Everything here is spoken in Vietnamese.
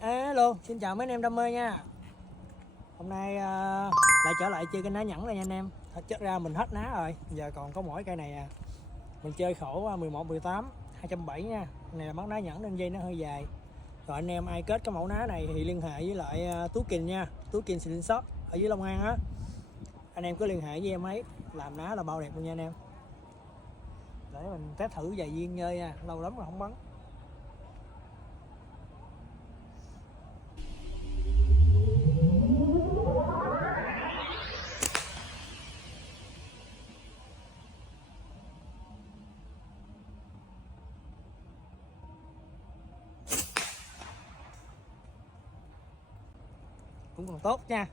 Alo, xin chào mấy anh em đam mê nha. Hôm nay lại trở lại chơi cái ná nhẫn này nha anh em. Thật chất ra mình hết ná rồi, giờ còn có mỗi cây này à. Mình chơi khổ 11, 18, 270 nha. Cái này là bán ná nhẫn nên dây nó hơi dài. Rồi anh em ai kết cái mẫu ná này thì liên hệ với lại Tú Kình nha, Tú Kình Xịn Shop ở dưới Long An á. Anh em cứ liên hệ với em ấy, làm ná là bao đẹp luôn nha anh em. Để mình test thử vài viên chơi nha, lâu lắm rồi không bắn. Cũng còn tốt nha.